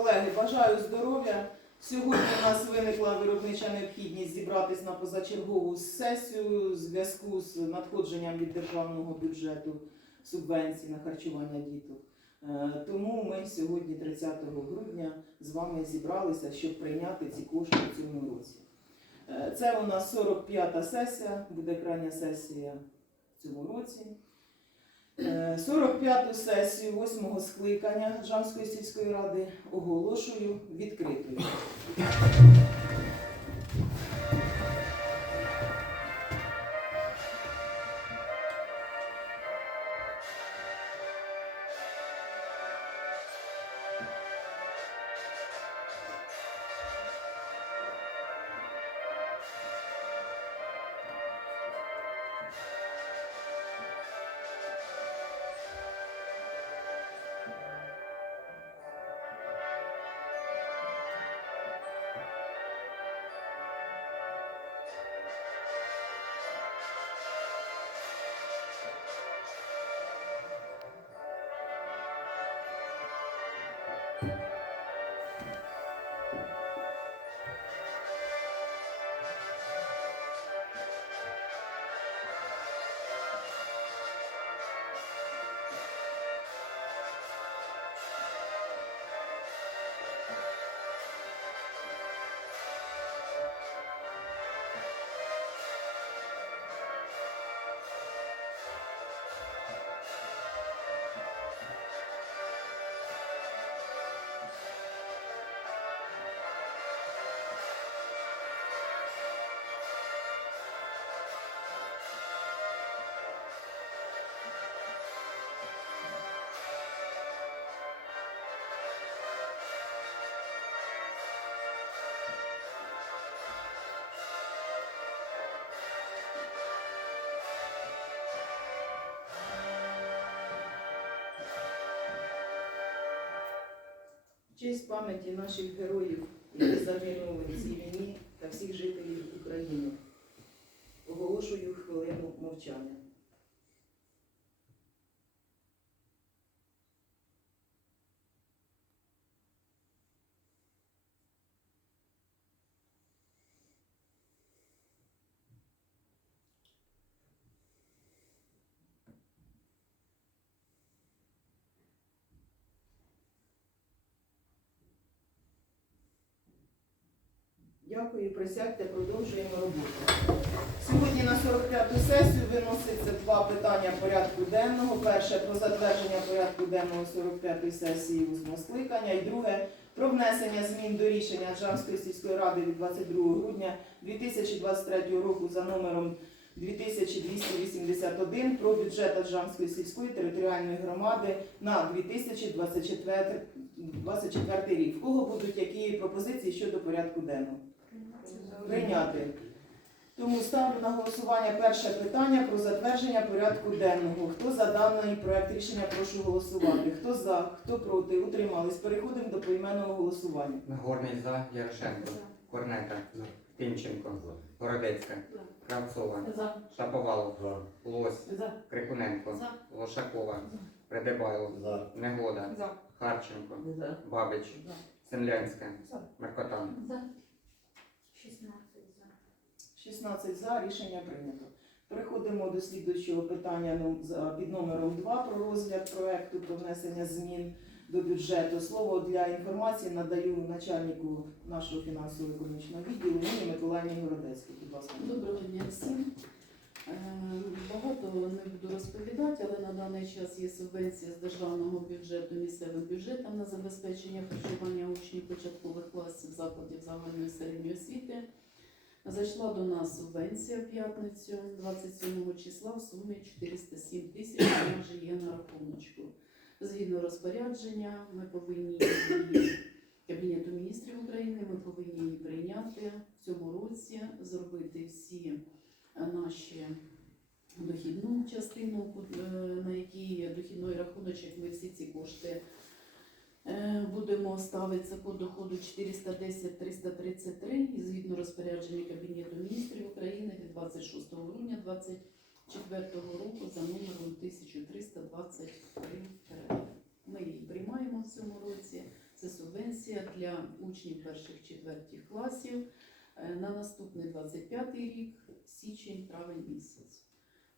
Колеги, бажаю здоров'я. Сьогодні у нас виникла виробнича необхідність зібратись на позачергову сесію у зв'язку з надходженням від державного бюджету субвенцій на харчування діток. Е, Тому ми сьогодні, 30 грудня, з вами зібралися, щоб прийняти ці кошти в цьому році. Е, Це у нас 45-та сесія, буде крайня сесія в цьому році. Е, 45-ту сесію 8-го скликання Жанської сільської ради оголошую відкритою. Честь пам'яті наших героїв, які загинули в цій війні та всіх жителів України. Оголошую хвилину мовчання. Дякую, присядьте, продовжуємо роботу. Сьогодні на 45-ту сесію виноситься два питання порядку денного. Перше про затвердження порядку денного 45-ї сесії восьмого скликання. І друге про внесення змін до рішення Джамської сільської ради від 22 грудня 2023 року за номером 2281 про бюджет Аджамської сільської територіальної громади на 2024 24 рік. В кого будуть які пропозиції щодо порядку денного? Прийняти. Тому ставлю на голосування перше питання про затвердження порядку денного. Хто за даний проект рішення, прошу голосувати. Хто за, хто проти, утримались. Переходимо до поіменного голосування. Нагорний за Ярошенко, Корнета, Тимченко, Городецька, Кравцова, Шаповалов, Лось, Крикуненко, Лошакова, Предебайло, Негода, Харченко, Бабич, Землянська, Меркотан. 16 за. рішення прийнято. Переходимо до слідуючого питання ну, під номером 2 про розгляд проекту про внесення змін до бюджету. Слово для інформації надаю начальнику нашого фінансово-економічного відділу Ніні Миколаївні Городецькій. Будь ласка. Доброго дня всім. Е, Багато не буду розповідати, але на даний час є субвенція з державного бюджету місцевим бюджетам на забезпечення харчування учнів початкових класів закладів загальної середньої освіти. Зайшла до нас субвенція в п'ятницю 27 числа в сумі 407 тисяч, вона вже є на рахуночку. Згідно розпорядження, ми повинні її Кабінету міністрів України, ми повинні її прийняти в цьому році, зробити всі наші дохідну частину, е, на якій дохідний рахуночок ми всі ці кошти будемо ставити по доходу 410-333 і згідно розпорядження Кабінету міністрів України від 26 грудня 2024 року за номером 1323. Ми її приймаємо в цьому році. Це субвенція. субвенція для учнів перших четвертих класів е, на наступний 25 рік, січень, травень місяць.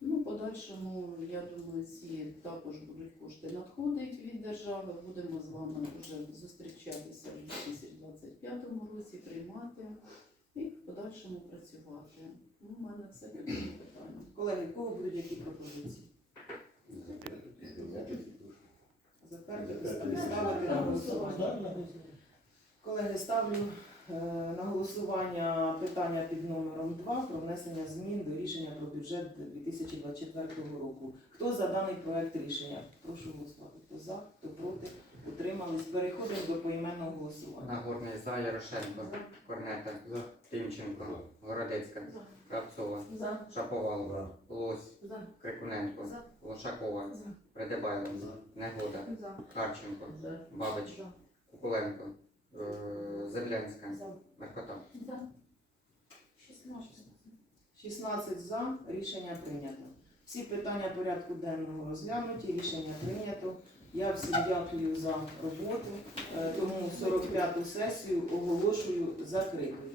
Ну, подальшому, я думаю, ці також будуть кошти надходити від держави. Будемо з вами вже зустрічатися в 2025 році, приймати і в подальшому працювати. Ну, у мене все цьому питанню. Колеги, в кого будуть які пропозиції? Затвердити, ставити на голосування. Колеги, ставлю на голосування питання під номером 2 про внесення змін до рішення про бюджет 2024 року. Хто за даний проект рішення? Прошу голосувати. Хто за, хто проти? Утримались. Переходимо до поіменного голосування. Нагорний за Ярошенко, Корнета, Тимченко, Городецька, Кравцова, Шаповалова, Лось, Крикуненко, Лошакова, Придебайло, Негода, Харченко, Бабич, Кукуленко, е, Землянська, За. 16. 16 за. Рішення прийнято. Всі питання порядку денного розглянуті. Рішення прийнято. Я всім дякую за роботу. Е, Тому 45-ту сесію оголошую закритою.